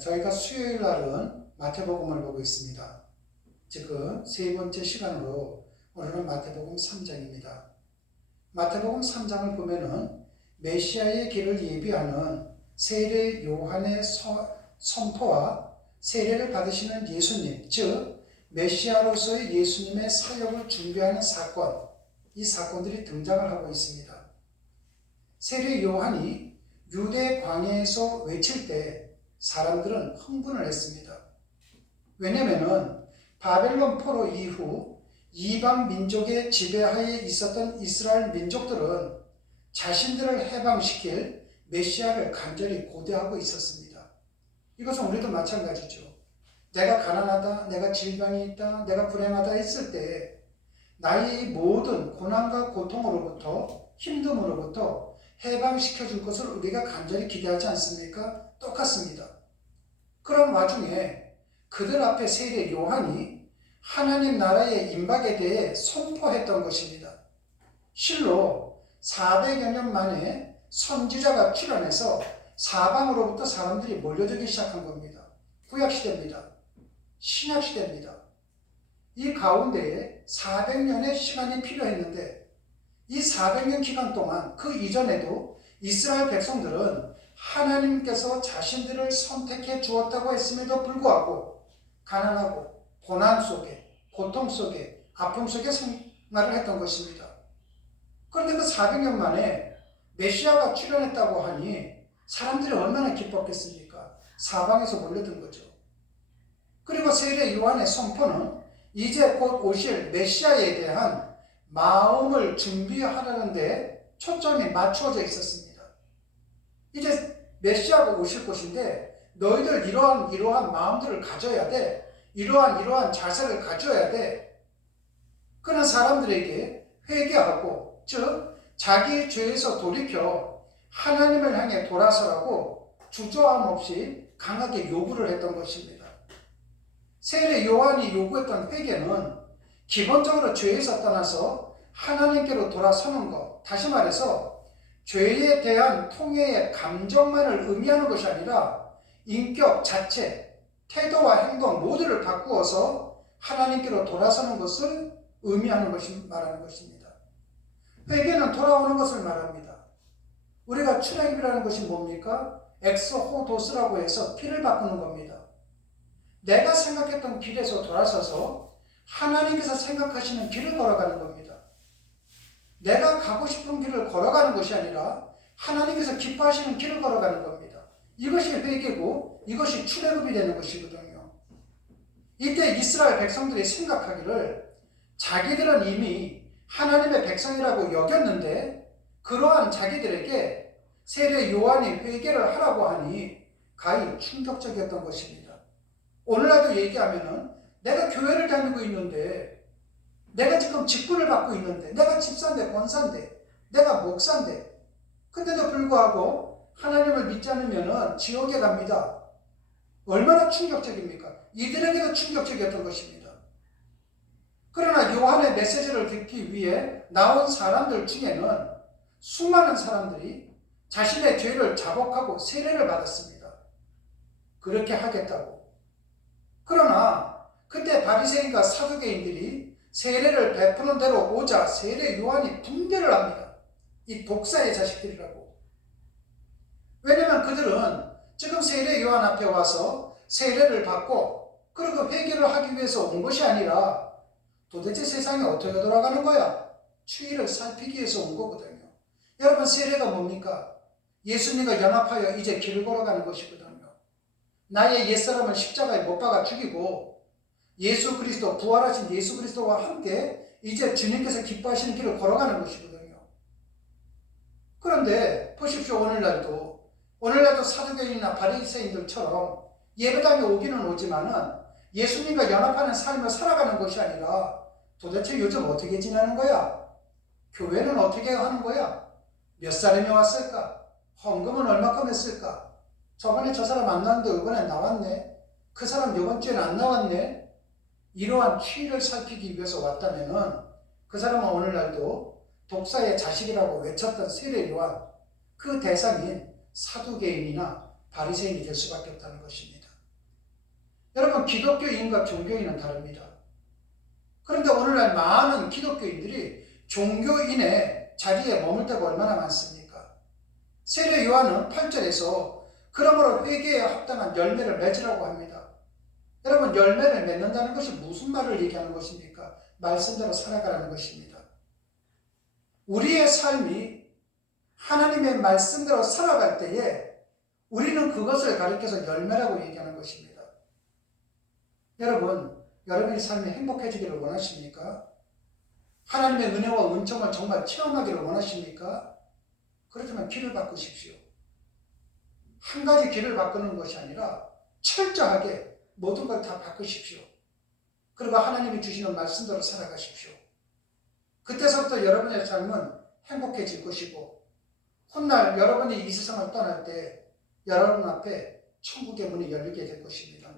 저희가 수요일 날은 마태복음을 보고 있습니다. 지금 세 번째 시간으로 오늘은 마태복음 3장입니다. 마태복음 3장을 보면은 메시아의 길을 예비하는 세례 요한의 선포와 세례를 받으시는 예수님, 즉 메시아로서의 예수님의 사역을 준비하는 사건, 이 사건들이 등장을 하고 있습니다. 세례 요한이 유대 광야에서 외칠 때 사람들은 흥분을 했습니다. 왜냐하면 바벨론 포로 이후 이방 민족의 지배하에 있었던 이스라엘 민족들은 자신들을 해방시킬 메시아를 간절히 고대하고 있었습니다. 이것은 우리도 마찬가지죠. 내가 가난하다, 내가 질병이 있다, 내가 불행하다 했을 때 나의 모든 고난과 고통으로부터, 힘듦으로부터 해방시켜 줄 것을 우리가 간절히 기대하지 않습니까? 똑같습니다. 그런 와중에 그들 앞에 세례 요한이 하나님 나라의 임박에 대해 선포했던 것입니다. 실로 400여 년 만에 선지자가 출현해서 사방으로부터 사람들이 몰려들기 시작한 겁니다. 구약시대입니다. 신약시대입니다. 이 가운데에 400년의 시간이 필요했는데 이 400년 기간 동안 그 이전에도 이스라엘 백성들은 하나님께서 자신들을 선택해 주었다고 했음에도 불구하고 가난하고 고난 속에, 고통 속에, 아픔 속에 생활을 했던 것입니다. 그런데 그 400년 만에 메시아가 출현했다고 하니 사람들이 얼마나 기뻤겠습니까? 사방에서 몰려든 거죠. 그리고 세례 요한의 선포는 이제 곧 오실 메시아에 대한 마음을 준비하라는 데 초점이 맞추어져 있었습니다. 이제 메시아가 오실 것인데 너희들 이러한 마음들을 가져야 돼. 이러한 자세를 가져야 돼. 그런 사람들에게 회개하고, 즉 자기 죄에서 돌이켜 하나님을 향해 돌아서라고 주저함 없이 강하게 요구를 했던 것입니다. 세례 요한이 요구했던 회개는 기본적으로 죄에서 떠나서 하나님께로 돌아서는 것, 다시 말해서 죄에 대한 통회의 감정만을 의미하는 것이 아니라 인격 자체, 태도와 행동 모두를 바꾸어서 하나님께로 돌아서는 것을 의미하는 것이 말하는 것입니다. 회개는 돌아오는 것을 말합니다. 우리가 출애굽이라는 것이 뭡니까? 엑소호도스라고 해서 길을 바꾸는 겁니다. 내가 생각했던 길에서 돌아서서 하나님께서 생각하시는 길을 걸어가는 겁니다. 내가 가고 싶은 길을 걸어가는 것이 아니라 하나님께서 기뻐하시는 길을 걸어가는 겁니다. 이것이 회개고 이것이 출애굽이 되는 것이거든요. 이때 이스라엘 백성들이 생각하기를 자기들은 이미 하나님의 백성이라고 여겼는데 그러한 자기들에게 세례 요한이 회개를 하라고 하니 가히 충격적이었던 것입니다. 오늘날도 얘기하면은 내가 교회를 다니고 있는데 내가 지금 직분을 받고 있는데 내가 집사인데 권사인데 내가 목사인데 근데도 불구하고 하나님을 믿지 않으면 지옥에 갑니다. 얼마나 충격적입니까? 이들에게도 충격적이었던 것입니다. 그러나 요한의 메시지를 듣기 위해 나온 사람들 중에는 수많은 사람들이 자신의 죄를 자복하고 세례를 받았습니다. 그렇게 하겠다고. 그러나 그때 바리새인과 사두개인들이 세례를 베푸는 대로 오자 세례 요한이 붕대를 합니다. 이 독사의 자식들이라고. 왜냐하면 그들은 지금 세례 요한 앞에 와서 세례를 받고 그리고 회개를 하기 위해서 온 것이 아니라 도대체 세상이 어떻게 돌아가는 거야? 추이를 살피기 위해서 온 거거든요. 여러분, 세례가 뭡니까? 예수님과 연합하여 이제 길을 걸어가는 것이거든요. 나의 옛사람을 십자가에 못 박아 죽이고 예수 그리스도, 부활하신 예수 그리스도와 함께 이제 주님께서 기뻐하시는 길을 걸어가는 것이거든요. 그런데 보십시오. 오늘날도 사두개인이나 바리새인들처럼 예배당에 오기는 오지만은 예수님과 연합하는 삶을 살아가는 것이 아니라 도대체 요즘 어떻게 지내는 거야? 교회는 어떻게 하는 거야? 몇 사람이 왔을까? 헌금은 얼마큼 했을까? 저번에 저 사람 안 나왔는데 이번에 나왔네? 그 사람 이번 주에는 안 나왔네? 이러한 추이를 살피기 위해서 왔다면은 그 사람은 오늘날도 독사의 자식이라고 외쳤던 세례 요한 그 대상인 사두개인이나 바리새인이 될 수밖에 없다는 것입니다. 여러분, 기독교인과 종교인은 다릅니다. 그런데 오늘날 많은 기독교인들이 종교인의 자리에 머물 때가 얼마나 많습니까? 세례 요한은 8절에서 그러므로 회개에 합당한 열매를 맺으라고 합니다. 여러분, 열매를 맺는다는 것이 무슨 말을 얘기하는 것입니까? 말씀대로 살아가라는 것입니다. 우리의 삶이 하나님의 말씀대로 살아갈 때에 우리는 그것을 가리켜서 열매라고 얘기하는 것입니다. 여러분, 여러분의 삶이 행복해지기를 원하십니까? 하나님의 은혜와 은총을 정말 체험하기를 원하십니까? 그렇다면 길을 바꾸십시오. 한 가지 길을 바꾸는 것이 아니라 철저하게 모든 걸 다 바꾸십시오. 그리고 하나님이 주시는 말씀대로 살아가십시오. 그때서부터 여러분의 삶은 행복해질 것이고, 훗날 여러분이 이 세상을 떠날 때 여러분 앞에 천국의 문이 열리게 될 것입니다.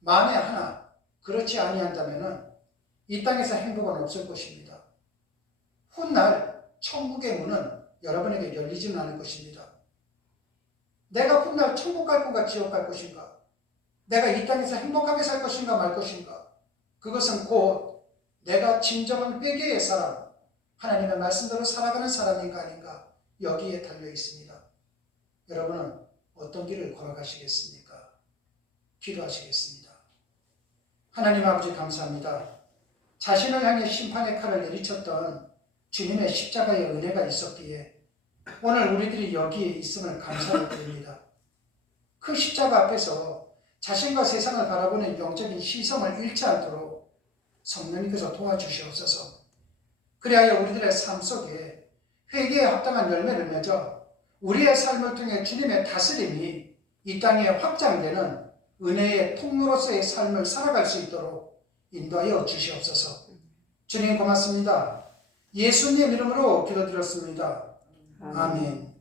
만에 하나 그렇지 아니한다면 이 땅에서 행복은 없을 것입니다. 훗날 천국의 문은 여러분에게 열리지는 않을 것입니다. 내가 훗날 천국 갈 건가 지옥 갈 것인가? 내가 이 땅에서 행복하게 살 것인가 말 것인가? 그것은 곧 내가 진정한 회개의 사람, 하나님의 말씀대로 살아가는 사람인가 아닌가, 여기에 달려 있습니다. 여러분은 어떤 길을 걸어가시겠습니까? 기도하시겠습니다. 하나님 아버지, 감사합니다. 자신을 향해 심판의 칼을 내리쳤던 주님의 십자가의 은혜가 있었기에 오늘 우리들이 여기에 있음을 감사를 드립니다. 그 십자가 앞에서 자신과 세상을 바라보는 영적인 시선을 잃지 않도록 성령님께서 도와주시옵소서. 그리하여 우리들의 삶 속에 회개에 합당한 열매를 맺어 우리의 삶을 통해 주님의 다스림이 이 땅에 확장되는 은혜의 통로로서의 삶을 살아갈 수 있도록 인도하여 주시옵소서. 주님 고맙습니다. 예수님 이름으로 기도드렸습니다. 아멘.